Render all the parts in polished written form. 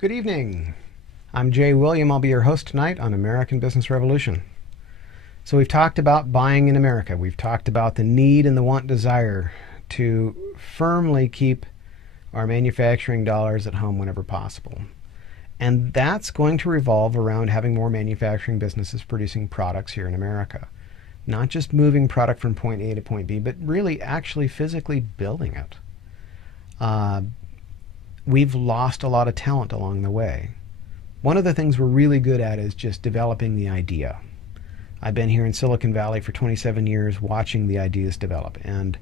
Good evening. I'm Jay William. I'll be your host tonight on American Business Revolution. So we've talked about buying in America. We've talked about the need and the want desire to firmly keep our manufacturing dollars at home whenever possible. And that's going to revolve around having more manufacturing businesses producing products here in America. Not just moving product from point A to point B, but really actually physically building it. We've lost a lot of talent along the way. One of the things we're really good at is just developing the idea. I've been here in Silicon Valley for 27 years watching the ideas develop, and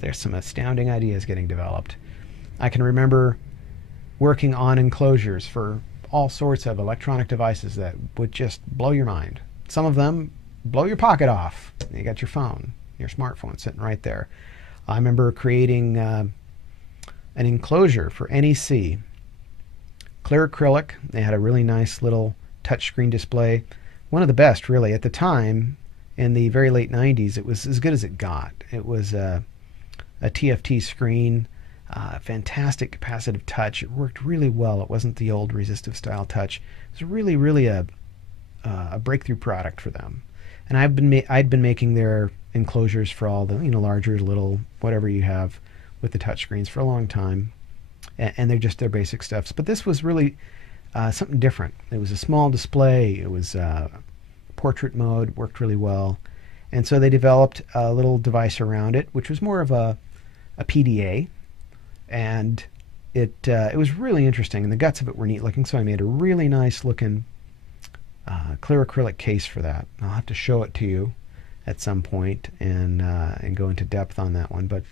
there's some astounding ideas getting developed. I can remember working on enclosures for all sorts of electronic devices that would just blow your mind. Some of them blow your pocket off. You got your phone, your smartphone sitting right there. I remember creating an enclosure for NEC, clear acrylic. They had a really nice little touchscreen display. One of the best, really. At the time, in the very late 90s, it was as good as it got. It was a TFT screen, fantastic capacitive touch. It worked really well. It wasn't the old resistive style touch. It was really a breakthrough product for them. And I'd been making their enclosures for all the larger, little, whatever you have with the touchscreens for a long time, and they're just their basic stuffs. But this was really something different. It was a small display. It was portrait mode, worked really well. And so they developed a little device around it, which was more of a PDA. And it was really interesting, and the guts of it were neat looking, so I made a really nice looking clear acrylic case for that. I'll have to show it to you at some point and go into depth on that one. But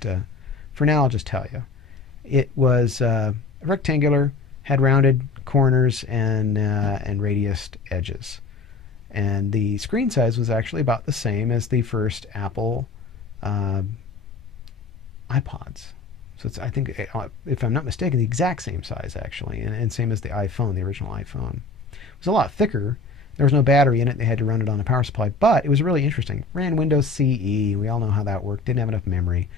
for now, I'll just tell you. It was rectangular, had rounded corners and radiused edges. And the screen size was actually about the same as the first Apple iPods. So it's, I think, if I'm not mistaken, the exact same size, actually, and same as the iPhone, the original iPhone. It was a lot thicker. There was no battery in it. They had to run it on a power supply, but it was really interesting. Ran Windows CE. We all know how that worked. Didn't have enough memory.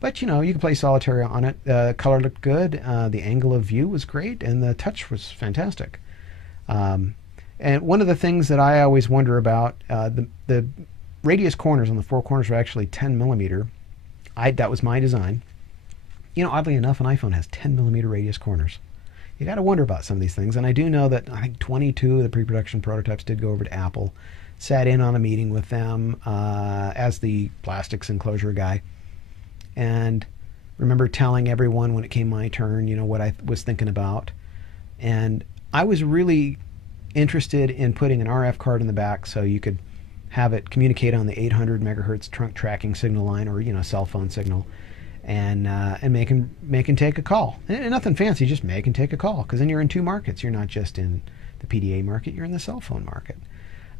But, you could play solitaire on it. Color looked good. The angle of view was great, and the touch was fantastic. And one of the things that I always wonder about, the radius corners on the four corners were actually 10 millimeter. That was my design. Oddly enough, an iPhone has 10 millimeter radius corners. You got to wonder about some of these things. And I do know that I think 22 of the pre-production prototypes did go over to Apple. Sat in on a meeting with them as the plastics enclosure guy. And remember telling everyone when it came my turn, what I was thinking about. And I was really interested in putting an RF card in the back so you could have it communicate on the 800 megahertz trunk tracking signal line, or cell phone signal, and make and take a call. And nothing fancy, just make and take a call, because then you're in two markets. You're not just in the PDA market, you're in the cell phone market.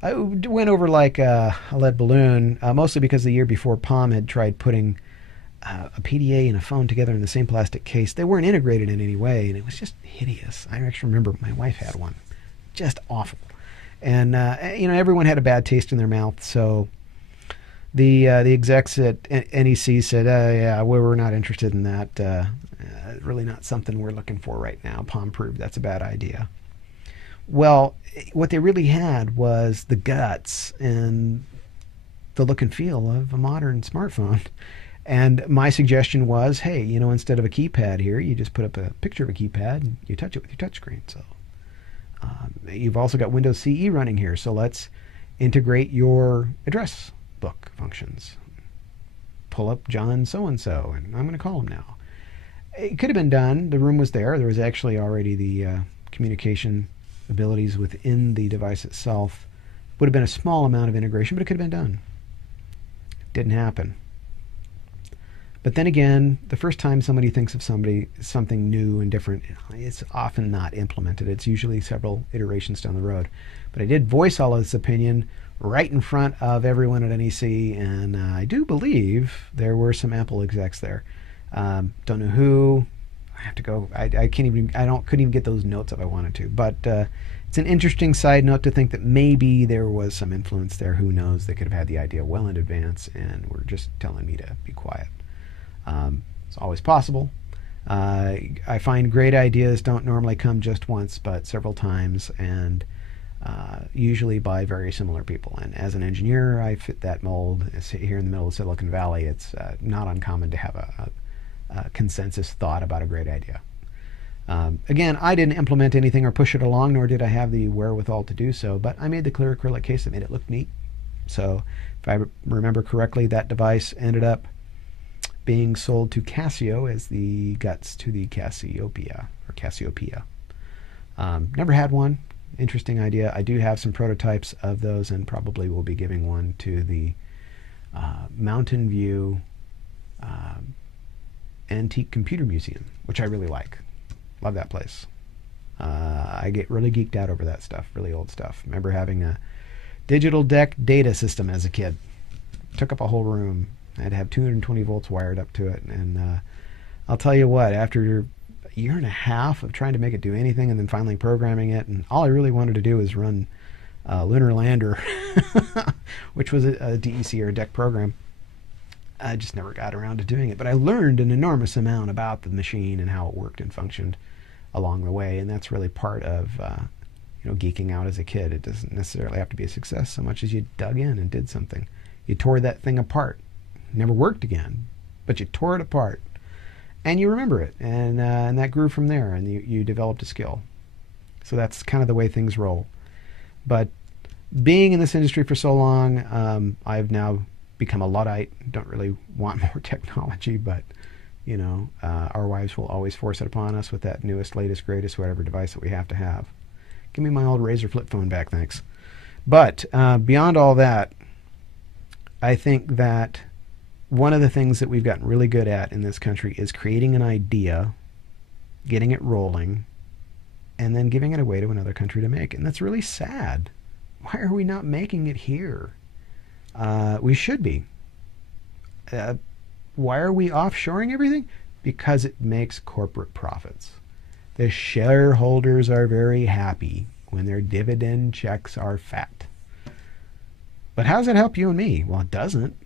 I went over like a lead balloon, mostly because the year before Palm had tried putting a PDA and a phone together in the same plastic case. They weren't integrated in any way, and it was just hideous. I actually remember my wife had one. Just awful. And everyone had a bad taste in their mouth, so the execs at NEC said, yeah, we're not interested in that. Really not something we're looking for right now. Palm proved that's a bad idea. Well, what they really had was the guts and the look and feel of a modern smartphone. And my suggestion was, hey, instead of a keypad here, you just put up a picture of a keypad and you touch it with your touchscreen. So you've also got Windows CE running here, so let's integrate your address book functions. Pull up John so-and-so, and I'm going to call him now. It could have been done. The room was there. There was actually already the communication abilities within the device itself. Would have been a small amount of integration, but it could have been done. Didn't happen. But then again, the first time somebody thinks of something new and different, it's often not implemented. It's usually several iterations down the road. But I did voice all of this opinion right in front of everyone at NEC, and I do believe there were some Apple execs there. Don't know who. I have to go. I couldn't even get those notes if I wanted to. But it's an interesting side note to think that maybe there was some influence there. Who knows? They could have had the idea well in advance and were just telling me to be quiet. It's always possible. I find great ideas don't normally come just once, but several times, and usually by very similar people. And as an engineer, I fit that mold. Here in the middle of Silicon Valley, it's not uncommon to have a consensus thought about a great idea. Again, I didn't implement anything or push it along, nor did I have the wherewithal to do so, but I made the clear acrylic case that made it look neat. So if I remember correctly, that device ended up being sold to Casio as the guts to the Cassiopeia, or Cassiopeia. Never had one. Interesting idea. I do have some prototypes of those, and probably will be giving one to the Mountain View Antique Computer Museum, which I really like. Love that place. I get really geeked out over that stuff, really old stuff. Remember having a digital deck data system as a kid. Took up a whole room. I had to have 220 volts wired up to it. And I'll tell you what, after a year and a half of trying to make it do anything and then finally programming it, and all I really wanted to do was run Lunar Lander, which was a DEC or a DEC program. I just never got around to doing it. But I learned an enormous amount about the machine and how it worked and functioned along the way. And that's really part of geeking out as a kid. It doesn't necessarily have to be a success so much as you dug in and did something. You tore that thing apart. Never worked again, but you tore it apart. And you remember it. And that grew from there. And you developed a skill. So that's kind of the way things roll. But being in this industry for so long, I've now become a Luddite. Don't really want more technology, but our wives will always force it upon us with that newest, latest, greatest, whatever device that we have to have. Give me my old Razor flip phone back, thanks. But beyond all that, I think that one of the things that we've gotten really good at in this country is creating an idea, getting it rolling, and then giving it away to another country to make. And that's really sad. Why are we not making it here? We should be. Why are we offshoring everything? Because it makes corporate profits. The shareholders are very happy when their dividend checks are fat. But how does that help you and me? Well, it doesn't.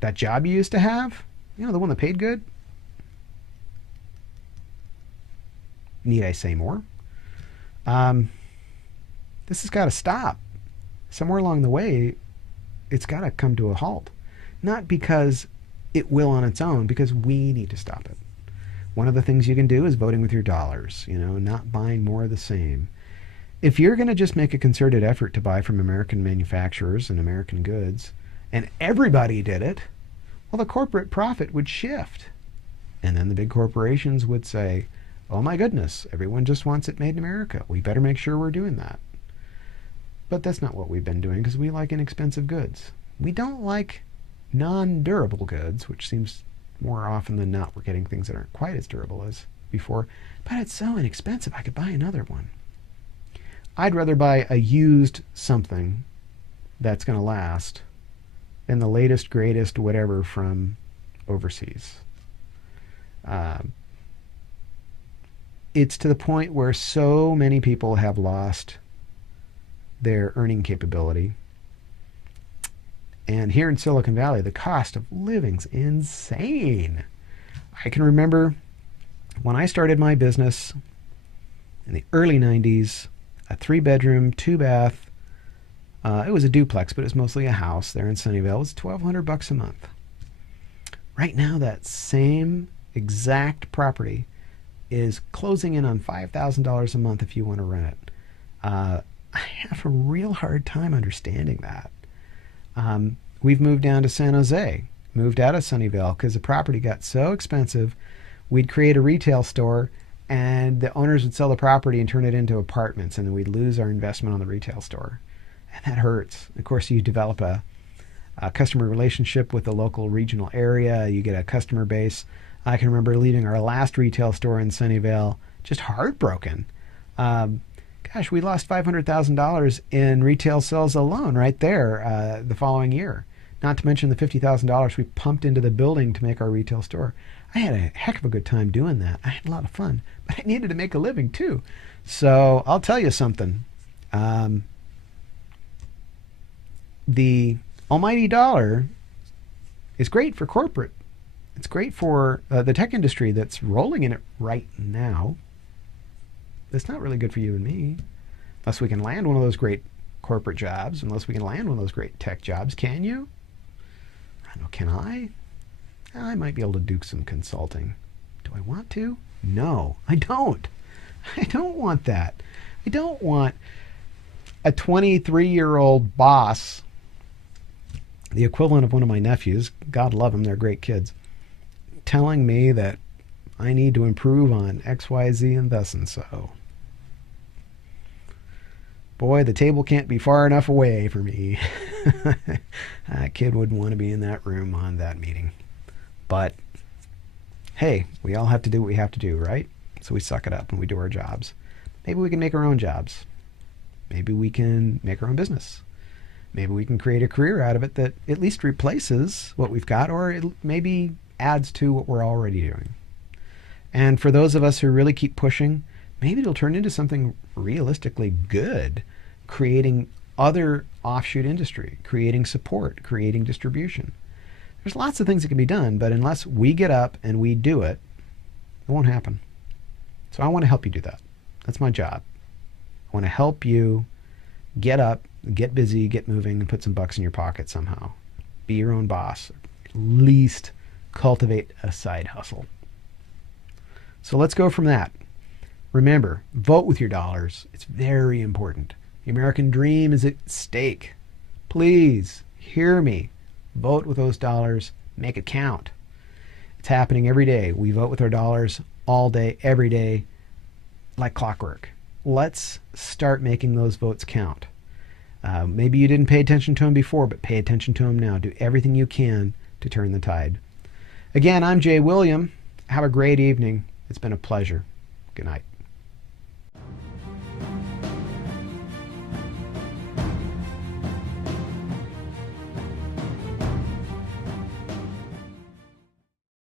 That job you used to have, the one that paid good? Need I say more? This has got to stop. Somewhere along the way, it's got to come to a halt. Not because it will on its own, because we need to stop it. One of the things you can do is voting with your dollars, not buying more of the same. If you're going to just make a concerted effort to buy from American manufacturers and American goods, and everybody did it, well, the corporate profit would shift. And then the big corporations would say, oh my goodness, everyone just wants it made in America. We better make sure we're doing that. But that's not what we've been doing, because we like inexpensive goods. We don't like non-durable goods, which seems more often than not we're getting things that aren't quite as durable as before. But it's so inexpensive, I could buy another one. I'd rather buy a used something that's going to last than the latest, greatest, whatever from overseas. It's to the point where so many people have lost their earning capability. And here in Silicon Valley, the cost of living's insane. I can remember when I started my business in the early 90s, a 3-bedroom, 2-bath, it was a duplex, but it was mostly a house there in Sunnyvale. It was $1,200 a month. Right now, that same exact property is closing in on $5,000 a month if you want to rent it. I have a real hard time understanding that. We've moved down to San Jose, moved out of Sunnyvale because the property got so expensive. We'd create a retail store and the owners would sell the property and turn it into apartments, and then we'd lose our investment on the retail store. And that hurts. Of course, you develop a customer relationship with the local regional area. You get a customer base. I can remember leaving our last retail store in Sunnyvale just heartbroken. Gosh, we lost $500,000 in retail sales alone right there the following year. Not to mention the $50,000 we pumped into the building to make our retail store. I had a heck of a good time doing that. I had a lot of fun, but I needed to make a living too. So I'll tell you something. The almighty dollar is great for corporate It's great for the tech industry that's rolling in it right now. It's not really good for you and me unless we can land one of those great corporate jobs, unless we can land one of those great tech jobs. Can you? I don't know, can I? I might be able to do some consulting. Do I want to? No, I don't. I don't want that. I don't want a 23-year-old boss, the equivalent of one of my nephews, God love them, they're great kids, telling me that I need to improve on X, Y, Z, and thus and so. Boy, the table can't be far enough away for me. That kid wouldn't want to be in that room on that meeting. But hey, we all have to do what we have to do, right? So we suck it up and we do our jobs. Maybe we can make our own jobs. Maybe we can make our own business. Maybe we can create a career out of it that at least replaces what we've got, or it maybe adds to what we're already doing. And for those of us who really keep pushing, maybe it'll turn into something realistically good, creating other offshoot industry, creating support, creating distribution. There's lots of things that can be done, but unless we get up and we do it, it won't happen. So I want to help you do that. That's my job. I want to help you get up, get busy, get moving, and put some bucks in your pocket somehow. Be your own boss. At least cultivate a side hustle. So let's go from that. Remember, vote with your dollars. It's very important. The American dream is at stake. Please hear me. Vote with those dollars. Make it count. It's happening every day. We vote with our dollars all day, every day, like clockwork. Let's start making those votes count. Maybe you didn't pay attention to them before, but pay attention to them now. Do everything you can to turn the tide. Again, I'm Jay William. Have a great evening. It's been a pleasure. Good night.